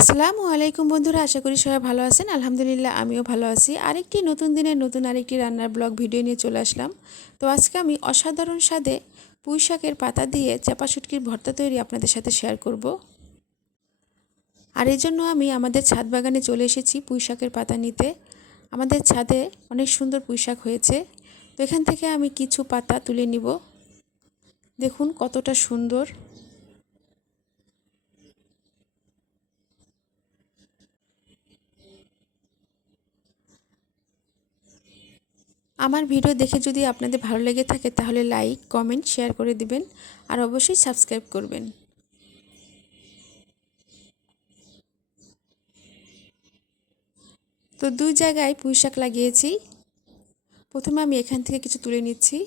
আসসালামু আলাইকুম বন্ধুরা, আশা করি সবাই ভালো আছেন। আলহামদুলিল্লাহ, আমিও ভালো আছি। আরেকটি নতুন দিনের নতুন আরেকটি রান্নার ব্লগ ভিডিও নিয়ে চলে আসলাম। তো আজকে আমি অসাধারণ স্বাদে পুঁই শাকের পাতা দিয়ে চাপা শুটকির ভর্তা তৈরি আপনাদের সাথে শেয়ার করব। আর এই জন্য আমি আমাদের ছাদ বাগানে চলে এসেছি পুঁই শাকের পাতা নিতে। আমাদের ছাদে অনেক সুন্দর পুঁই শাক হয়েছে। তো এখান থেকে আমি কিছু পাতা তুলে নিব। দেখুন কতটা সুন্দর। আমার ভিডিও দেখে যদি আপনাদের ভালো লেগে থাকে তাহলে লাইক, কমেন্ট, শেয়ার করে দিবেন আর অবশ্যই সাবস্ক্রাইব করবেন। তো দুই জায়গায় পুঁই শাক লাগিয়েছি। প্রথমে আমি এখান থেকে কিছু তুলে নিচ্ছি।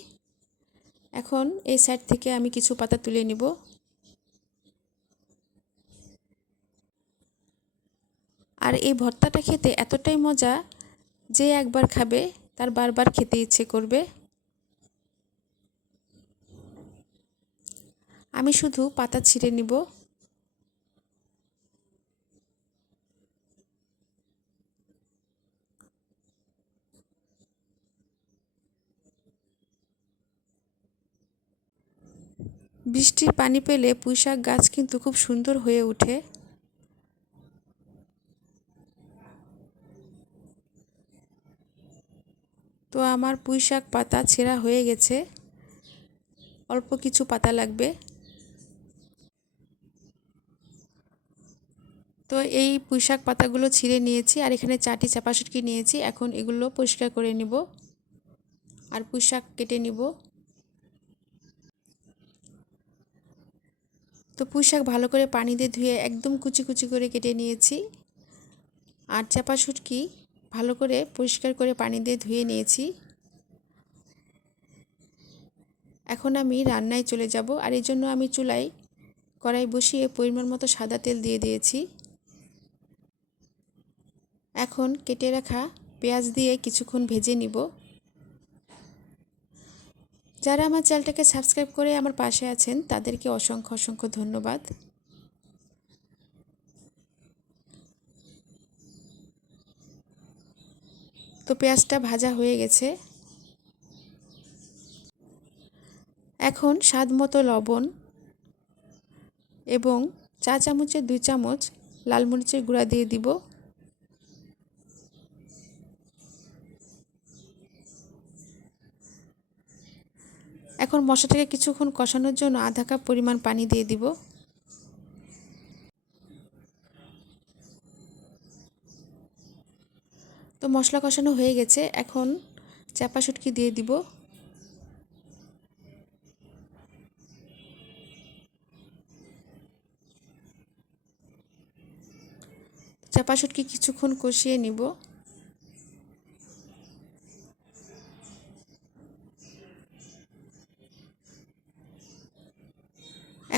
এখন এই সাইড থেকে আমি কিছু পাতা তুলে নিব। আর এই ভর্তাটা খেতে এতটাই মজা যে একবার খাবে তার বারবার খেতে ইচ্ছে করবে। আমি শুধু পাতা ছিঁড়ে নিব। বৃষ্টির পানি পেলে পুঁইশাক গাছ কিন্তু খুব সুন্দর হয়ে ওঠে। তো আমার পুঁই শাক পাতা ছেঁড়া হয়ে গেছে। অল্প কিছু পাতা লাগবে। তো এই পুঁই শাক পাতাগুলো ছিঁড়ে নিয়েছি আর এখানে চাটি চাপাশুটকি নিয়েছি। এখন এগুলো পরিষ্কার করে নিব আর পুঁই শাক কেটে নিব। তো পুঁই শাক ভালো করে পানি দিয়ে ধুয়ে একদম কুচি কুচি করে কেটে নিয়েছি। আর চাপা শুটকি ভালো করে পরিষ্কার করে পানি দিয়ে ধুয়ে নিয়েছি। এখন আমি রান্নায় চলে যাব আর এই জন্য আমি চুলায় কড়াই বসিয়ে পরিমাণ মতো সাদা তেল দিয়ে দিয়েছি। এখন কেটে রাখা পেঁয়াজ দিয়ে কিছুক্ষণ ভেজে নিব। যারা আমার চ্যানেলটাকে সাবস্ক্রাইব করে আমার পাশে আছেন, তাদেরকে অসংখ্য অসংখ্য ধন্যবাদ। তো পেঁয়াজটা ভাজা হয়ে গেছে। এখন স্বাদ মতো লবণ এবং চা চামচের দুই চামচ লাল মরিচের গুঁড়া দিয়ে দিব। এখন মশলাটাকে কিছুক্ষণ কষানোর জন্য আধা কাপ পরিমাণ পানি দিয়ে দিব। তো মশলা কষানো হয়ে গেছে, এখন চাপা শুটকি দিয়ে দিব। চাপা শুটকি কিছুক্ষণ কষিয়ে নিব।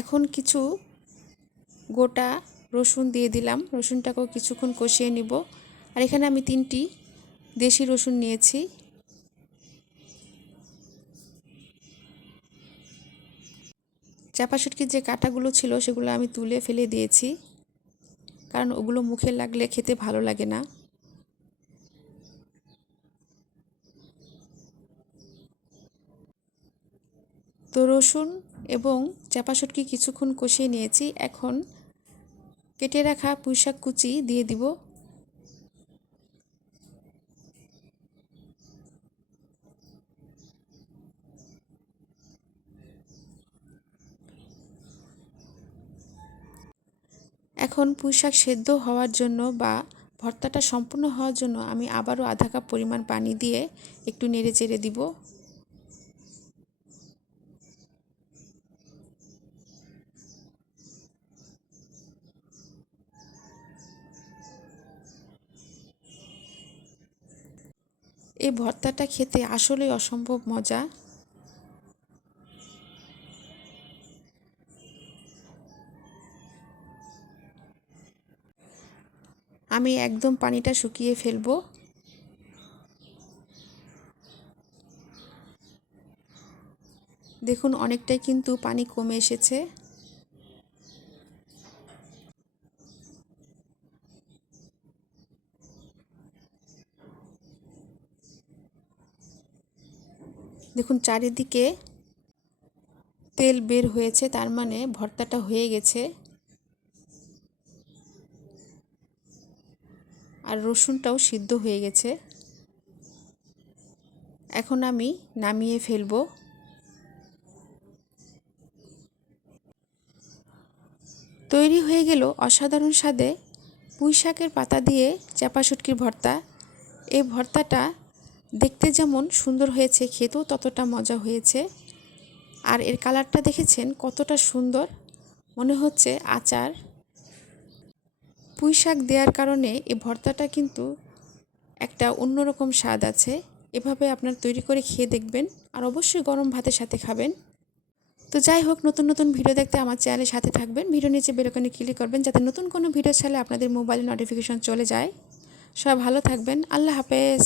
এখন কিছু গোটা রসুন দিয়ে দিলাম, রসুনটাকেও কিছুক্ষণ কষিয়ে নিব। আর এখানে আমি তিনটি দেশি রসুন নিয়েছি। চাপা যে কাঁটাগুলো ছিল সেগুলো আমি তুলে ফেলে দিয়েছি, কারণ ওগুলো মুখে লাগলে খেতে ভালো লাগে না। তো রসুন এবং চাপা কিছুক্ষণ কষিয়ে নিয়েছি, এখন কেটে রাখা পুঁইশাক কুচি দিয়ে দিব। এখন পুঁইশাক সেদ্ধ হওয়ার জন্য বা ভর্তাটা সম্পূর্ণ হওয়ার জন্য আমি আবারও আধা কাপ পরিমাণ পানি দিয়ে একটু নেড়ে চেড়ে দিব। এই ভর্তাটা খেতে আসলেই অসম্ভব মজা। আমি একদম পানিটা শুকিয়ে ফেলব। দেখুন, অনেকটাই কিন্তু পানি কমে এসেছে। দেখুন, চারিদিকে তেল বের হয়েছে, তার মানে ভর্তাটা হয়ে গেছে। আর রসুনটাও সিদ্ধ হয়ে গেছে। এখন আমি নামিয়ে ফেলব। তৈরি হয়ে গেল অসাধারণ স্বাদে পুঁই শাকের পাতা দিয়ে চাপা শুটকির ভর্তা। এই ভর্তাটা দেখতে যেমন সুন্দর হয়েছে, খেতেও ততটা মজা হয়েছে। আর এর কালারটা দেখেছেন কতটা সুন্দর। মনে হচ্ছে আচার। পুঁই শাক দেওয়ার কারণে এই ভর্তাটা কিন্তু একটা অন্যরকম স্বাদ আছে। এভাবে আপনার তৈরি করে খেয়ে দেখবেন আর অবশ্যই গরম ভাতের সাথে খাবেন। তো যাই হোক, নতুন নতুন ভিডিও দেখতে আমার চ্যানেলের সাথে থাকবেন। ভিডিও নিচে বেরোকানে ক্লিক করবেন যাতে নতুন কোনো ভিডিও ছাড়লে আপনাদের মোবাইলে নোটিফিকেশন চলে যায়। সবাই ভালো থাকবেন। আল্লাহ হাফেজ।